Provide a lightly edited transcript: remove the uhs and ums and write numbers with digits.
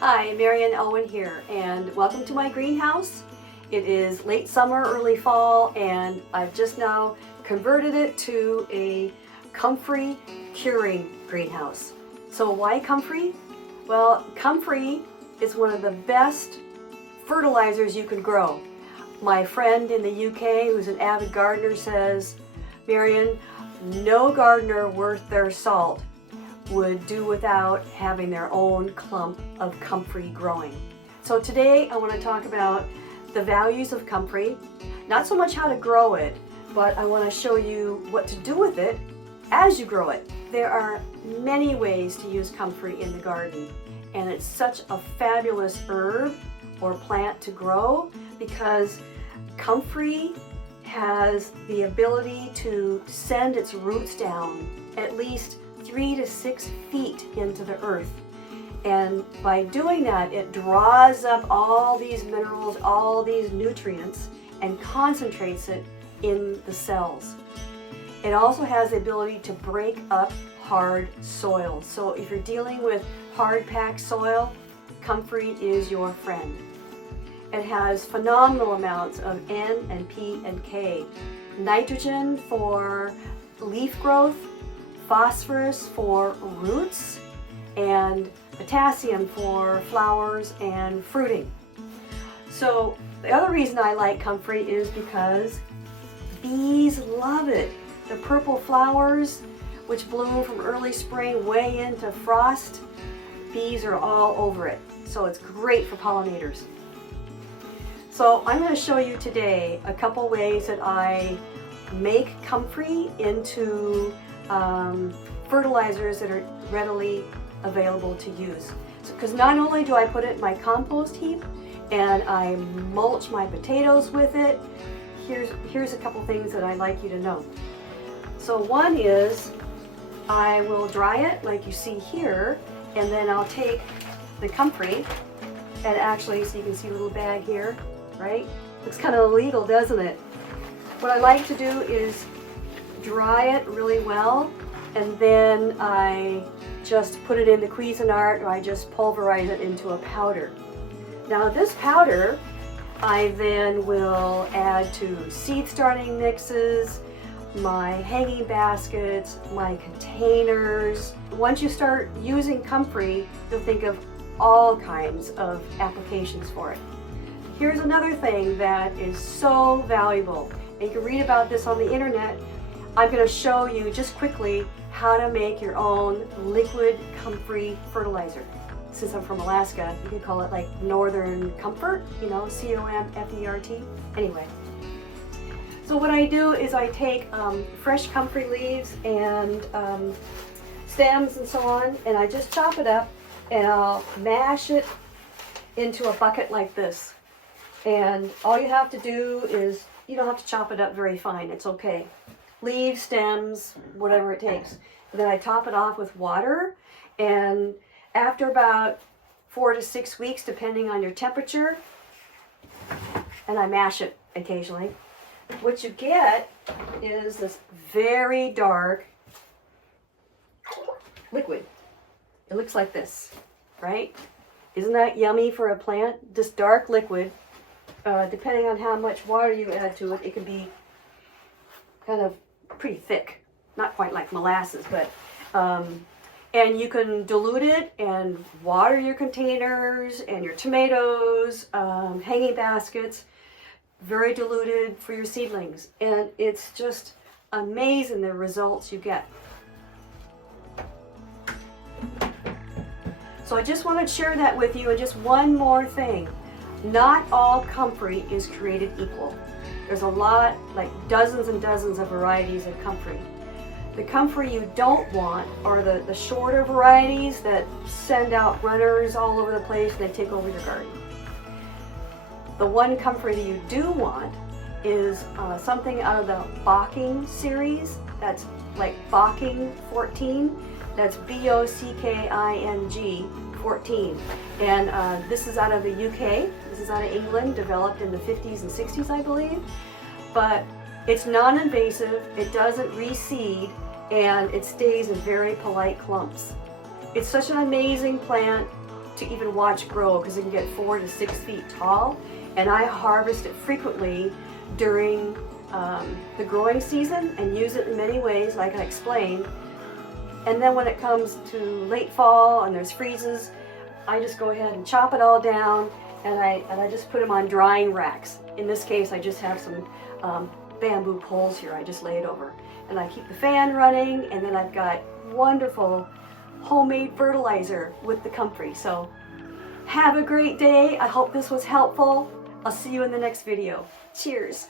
Hi, Marion Owen here, and welcome to my greenhouse. It is late summer, early fall, and I've just now converted it to a Comfrey curing greenhouse. So why Comfrey? Well, Comfrey is one of the best fertilizers you can grow. My friend in the UK, who's an avid gardener, says, Marion, no gardener worth their salt would do without having their own clump of Comfrey growing. So today I want to talk about the values of Comfrey, not so much how to grow it, but I want to show you what to do with it as you grow it. There are many ways to use Comfrey in the garden, and it's such a fabulous herb or plant to grow because Comfrey has the ability to send its roots down at least 3 to 6 feet into the earth. And by doing that, it draws up all these minerals, all these nutrients, and concentrates it in the cells. It also has the ability to break up hard soil. So if you're dealing with hard packed soil, Comfrey is your friend. It has phenomenal amounts of N and P and K. Nitrogen for leaf growth, phosphorus for roots, and potassium for flowers and fruiting. So the other reason I like Comfrey is because bees love it. The purple flowers, which bloom from early spring way into frost, bees are all over it. So it's great for pollinators. So I'm going to show you today a couple ways that I make Comfrey into fertilizers that are readily available to use. Because not only do I put it in my compost heap and I mulch my potatoes with it, here's a couple things that I'd like you to know. So one is I will dry it like you see here, and then I'll take the Comfrey and actually, so you can see the little bag here, right? Looks kind of illegal, doesn't it? What I like to do is dry it really well, and then I just put it in the Cuisinart, or I just pulverize it into a powder. Now this powder I then will add to seed starting mixes, my hanging baskets, my containers. Once you start using Comfrey, you'll think of all kinds of applications for it. Here's another thing that is so valuable. You can read about this on the internet. I'm going to show you just quickly how to make your own liquid Comfrey fertilizer. Since I'm from Alaska, you can call it like Northern Comfort, you know, C-O-M-F-E-R-T. Anyway, so what I do is I take fresh Comfrey leaves and stems and so on, and I just chop it up and I'll mash it into a bucket like this. And all you have to do is, you don't have to chop it up very fine, it's okay. Leaves, stems, whatever it takes. And then I top it off with water, and after about 4 to 6 weeks, depending on your temperature, and I mash it occasionally, what you get is this very dark liquid. It looks like this, right? Isn't that yummy for a plant? This dark liquid, depending on how much water you add to it, it can be kind of pretty thick, not quite like molasses, but and you can dilute it and water your containers and your tomatoes, hanging baskets, very diluted for your seedlings, and it's just amazing the results you get. So I just wanted to share that with you. And just one more thing, not all Comfrey is created equal. There's a lot, like dozens and dozens of varieties of Comfrey. The Comfrey you don't want are the shorter varieties that send out runners all over the place and they take over your garden. The one Comfrey that you do want is something out of the Bocking series. That's like Bocking 14. That's B-O-C-K-I-N-G 14. And this is out of the UK. This is out of England, developed in the 50s and 60s, I believe. But it's non-invasive, it doesn't reseed, and it stays in very polite clumps. It's such an amazing plant. to even watch grow because it can get 4 to 6 feet tall. And I harvest it frequently during the growing season and use it in many ways, like I explained. And then when it comes to late fall and there's freezes, I just go ahead and chop it all down, and I just put them on drying racks. In this case, I just have some bamboo poles here. I just lay it over, and I keep the fan running, and then I've got wonderful homemade fertilizer with the Comfrey. So have a great day. I hope this was helpful. I'll see you in the next video. Cheers.